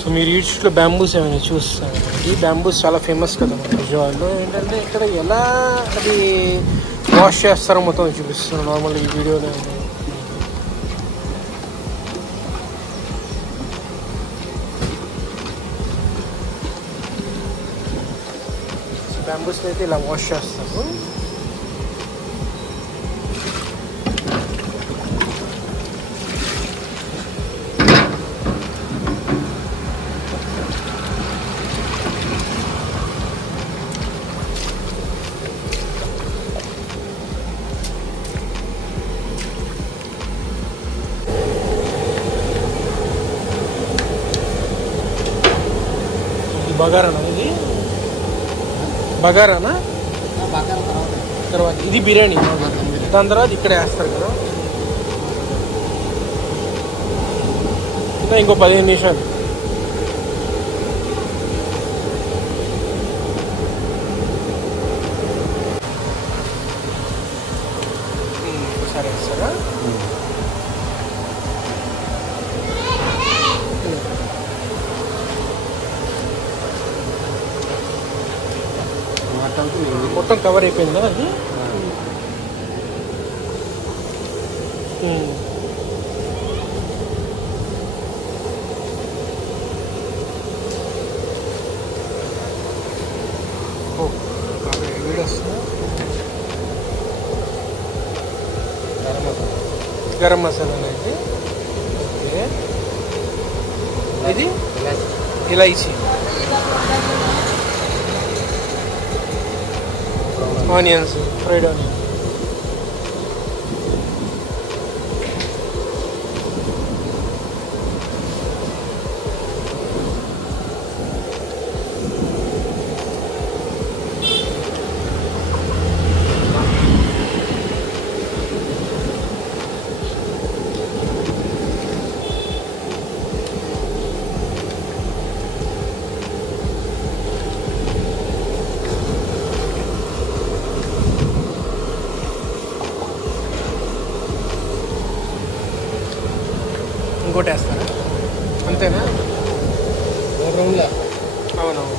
So మీరు ఈస్ట్లో bamboos ఏమైనా చూస్తాను. ఈ బ్యాంబూస్ చాలా ఫేమస్ కదా మన విజయవాడలో. ఏంటంటే ఇక్కడ ఎలా అది వాష్ చేస్తారో మొత్తం చూపిస్తున్నాను నార్మల్గా ఈ వీడియోలో. బ్యాంబూస్ని అయితే ఇలా వాష్ చేస్తాను. బగారానా ఇది? బగారానా తర్వాత ఇది బిర్యానీ, దాని తర్వాత ఇక్కడ వేస్తారు కదా. ఇంకా ఇంకో 15 నిమిషాలు. సరే సరే మొత్తం కవర్ అయిపోయిందా అది? గరం మసాలా అనేది. ఓకే, ఇది ఇలైచీ, ఆనియన్స్, ఫ్రైడ్ ఆనియన్. ఇంకోటి వేస్తారా? అంతేనా? రౌండ్లా. అవునవును.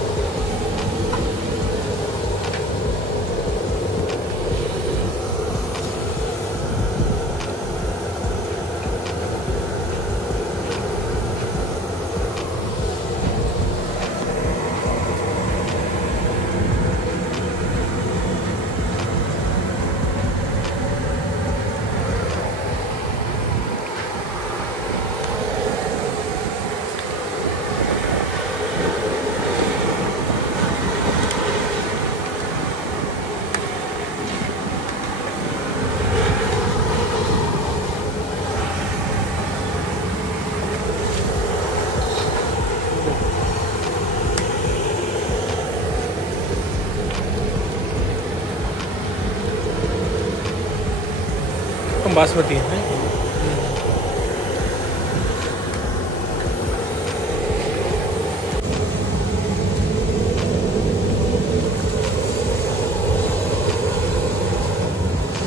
बासमती है।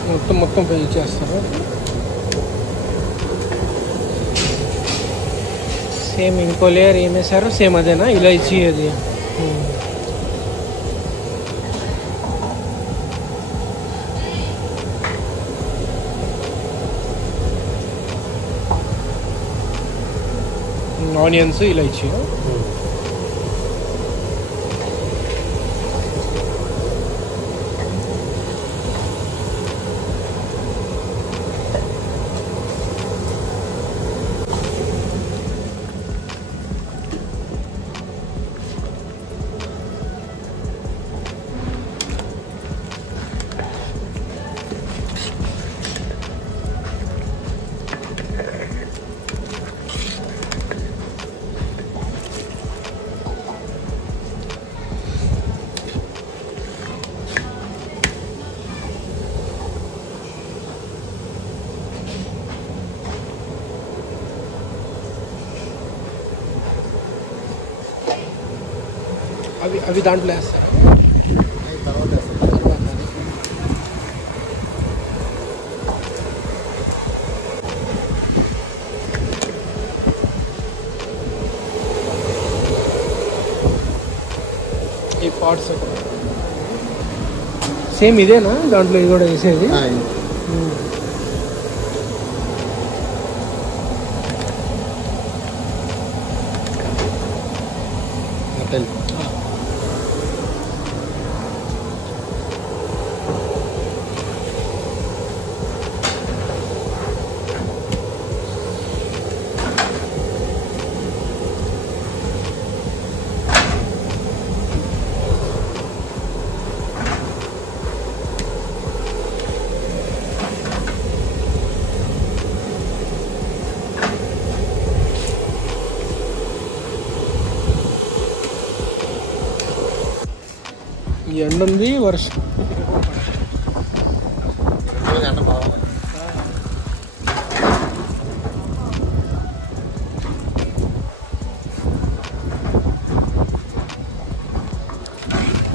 మొత్తం మొత్తం పే చేస్తారా? సేమ్ ఇంకో లేయర్ ఏం వేసారు? సేమ్ అదేనా? ఇలాచీ అది. ఆనియన్స్, ఇలాచీ. అవి అవి దాంట్లో వేస్తారా? ఈ పార్ట్స్ సేమ్ ఇదేనా? దాంట్లో ఇది కూడా వేసేది? ఎండ ఉంది, వర్షం.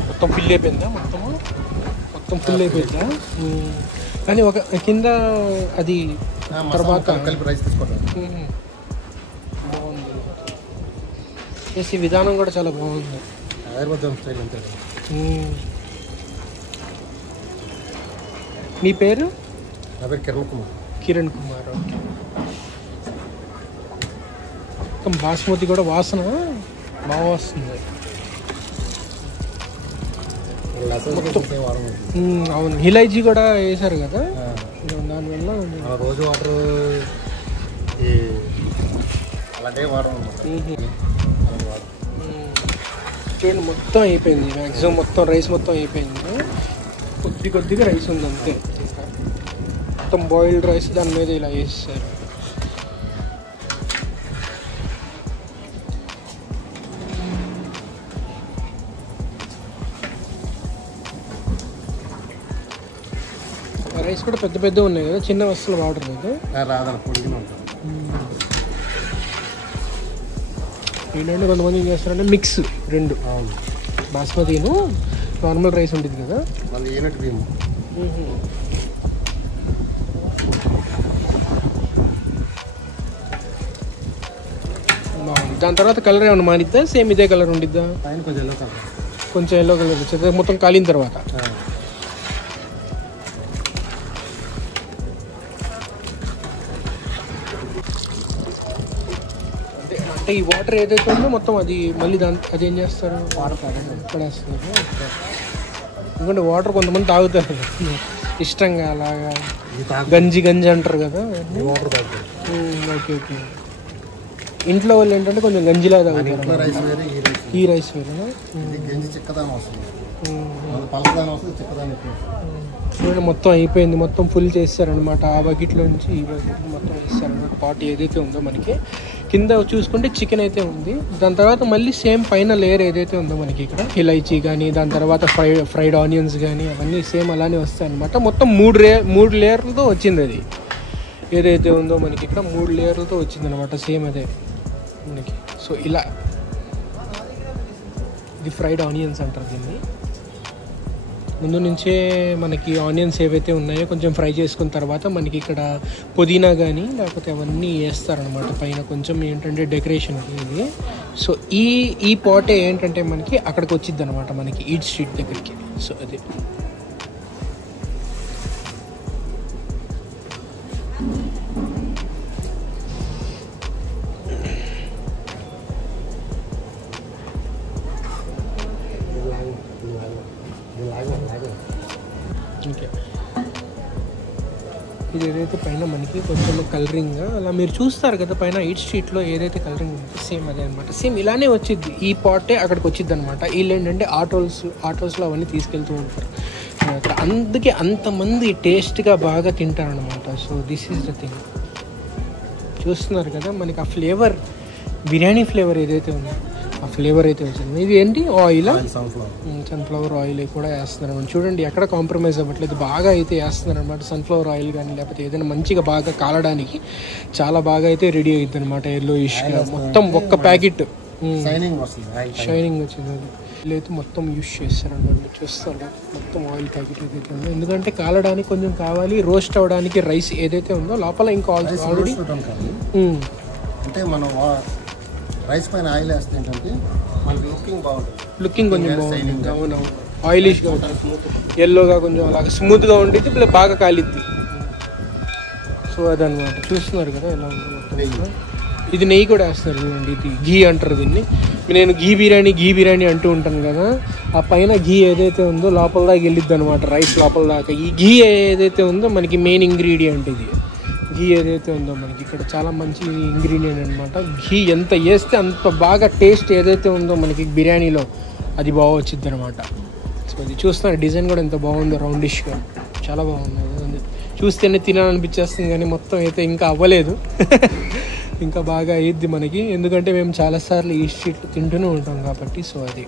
మొత్తం ఫిల్ అయిపోయిందా? మొత్తం ఫిల్ అయిపోయిందా? కానీ ఒక కింద అది తర్వాత కలిపి రైస్ తీసుకోవడం బాగుంది. చేసే విధానం కూడా చాలా బాగుంది. ఆయుర్వేదం స్టైల్ అంతే. మీ పేరు? నా పేరు కిరణ్ కుమార్. కిరణ్ కుమార్. ఓకే. మొత్తం బాస్మతి కూడా వాసన బాగా వస్తుంది. అవును, ఇలైచీ కూడా వేసారు కదా, దానివల్ల రోజు వాటర్ అలాంటి వాటర్ చూడండి మొత్తం అయిపోయింది. మ్యాక్సిమం మొత్తం రైస్ మొత్తం అయిపోయింది. కొద్దిగా రైస్ ఉంది అంతే. మొత్తం బాయిల్డ్ రైస్ దాని మీద ఇలా వేస్తారు. రైస్ కూడా పెద్ద ఉన్నాయి కదా, చిన్న వస్తువులు వాటర్ లేదు. ఏంటంటే కొంతమంది ఏం చేస్తారంటే మిక్స్ రెండు, బాస్మతిను నార్మల్ రైస్ ఉంటుంది కదా, బాగుంది. దాని తర్వాత కలర్ ఏమైనా మారిద్దా, సేమ్ ఇదే కలర్ ఉండిద్దా? కొంచెం ఎల్లో కలర్ వచ్చేది మొత్తం కాలిన తర్వాత. అంటే ఈ వాటర్ ఏదైతే ఉందో మొత్తం అది మళ్ళీ అది ఏం చేస్తారు, పడేస్తారు. ఎందుకంటే వాటర్ కొంతమంది తాగుతారు ఇష్టంగా, అలాగా గంజి అంటారు కదా. ఓకే. ఇంట్లో వాళ్ళు ఏంటంటే కొంచెం గంజిలా తాగుతారు. ఈ రైస్ వేరేనా? చూడండి మొత్తం అయిపోయింది, మొత్తం ఫుల్ చేస్తారనమాట. ఆ బకెట్లో నుంచి ఈ బకెట్ మొత్తం వేస్తారనమాట. పాట్ ఏదైతే ఉందో మనకి కింద చూసుకుంటే చికెన్ అయితే ఉంది. దాని తర్వాత మళ్ళీ సేమ్ పైన లేయర్ ఏదైతే ఉందో మనకి ఇక్కడ ఇలైచీ కానీ, దాని తర్వాత ఫ్రైడ్ ఆనియన్స్ కానీ అవన్నీ సేమ్ అలానే వస్తాయి అనమాట. మొత్తం మూడు లేయర్లతో వచ్చింది అది ఏదైతే ఉందో మనకి ఇక్కడ 3 లేయర్లతో వచ్చింది అనమాట. సేమ్ అదే మనకి. సో ఇలా ఇది ఫ్రైడ్ ఆనియన్స్ అంటారు దీన్ని. ముందు నుంచే మనకి ఆనియన్స్ ఏవైతే ఉన్నాయో కొంచెం ఫ్రై చేసుకున్న తర్వాత మనకి ఇక్కడ పుదీనా కానీ లేకపోతే అవన్నీ వేస్తారనమాట పైన, కొంచెం ఏంటంటే డెకరేషన్కి ఇది. సో ఈ పాటే ఏంటంటే మనకి అక్కడికి వచ్చిద్ది అనమాట, మనకి ఈట్ స్ట్రీట్ దగ్గరికి. సో అది ఓకే. ఇది ఏదైతే పైన మనకి కొంచెం కలరింగ్ అలా మీరు చూస్తారు కదా పైన ఈట్ స్ట్రీట్లో ఏదైతే కలరింగ్ ఉంటుందో సేమ్ అదే అనమాట. సేమ్ ఇలానే వచ్చింది, ఈ పాటే అక్కడికి వచ్చింది అనమాట. వీళ్ళు ఏంటంటే ఆటోస్లో అవన్నీ తీసుకెళ్తూ ఉంటారు అక్కడ, అందుకే అంతమంది టేస్ట్గా బాగా తింటారనమాట. So this is the thing. చూస్తున్నారు కదా మనకి ఆ ఫ్లేవర్, బిర్యానీ ఫ్లేవర్ ఏదైతే ఉందో ఆ ఫ్లేవర్ అయితే వచ్చింది. ఇది ఏంటి ఆయిల్, సన్ఫ్లవర్ ఆయిల్ కూడా వేస్తున్నారు అనమాట. చూడండి ఎక్కడ కాంప్రమైజ్ అవ్వట్లేదు, బాగా అయితే వేస్తున్నారు అనమాట. సన్ఫ్లవర్ ఆయిల్ కానీ లేకపోతే ఏదైనా మంచిగా బాగా కాలడానికి చాలా బాగా అయితే రెడీ అవుతుంది అనమాట. ఎల్లోయిష్గా మొత్తం ఒక్క ప్యాకెట్ షైనింగ్ వచ్చింది. వీళ్ళైతే మొత్తం యూస్ చేస్తారనమాట. చూస్తారు మొత్తం ఆయిల్ ప్యాకెట్ ఏదైతే ఉందో, ఎందుకంటే కాలడానికి కొంచెం కావాలి, రోస్ట్ అవ్వడానికి రైస్ ఏదైతే ఉందో లోపల ఇంకా ఆల్రెడీ అంటే మనం రైస్ పైన ఆయిల్ వేస్తే ఏంటంటే మనకి లుకింగ్ కొంచెం బాగుంటుంది. అవునవును, ఆయిలిష్గా ఉంటుంది, ఎల్లోగా కొంచెం అలాగా స్మూత్గా ఉండిద్ది, ప్లస్ బాగా కాలిద్ది. సో అదనమాట. చూస్తున్నారు కదా ఎలా ఉంటుంది మొత్తం. ఇది నెయ్యి కూడా వేస్తారు చూడండి, ఇది ఘీ అంటారు దీన్ని. నేను ఘీ బిర్యానీ అంటూ ఉంటాను కదా, ఆ పైన ఘీ ఏదైతే ఉందో లోపల దాకా వెళ్ళిద్ది అనమాట, రైస్ లోపల దాకా. ఈ ఘీ ఏదైతే ఉందో మనకి మెయిన్ ఇంగ్రీడియంట్ ఇది. ఘీ ఏదైతే ఉందో మనకి ఇక్కడ చాలా మంచి ఇంగ్రీడియంట్ అనమాట. ఘీ ఎంత వేస్తే అంత బాగా టేస్ట్ ఏదైతే ఉందో మనకి బిర్యానీలో అది బాగా వచ్చింది అనమాట. సో అది చూస్తున్నారు, డిజైన్ కూడా ఎంత బాగుందో, రౌండిష్గా చాలా బాగుంది. చూస్తేనే తినాలనిపించేస్తుంది, కానీ మొత్తం అయితే ఇంకా అవ్వలేదు. ఇంకా బాగా అయ్యిద్ది మనకి, ఎందుకంటే మేము చాలాసార్లు ఈ స్ట్రీట్లో తింటూనే ఉంటాం కాబట్టి. సో అది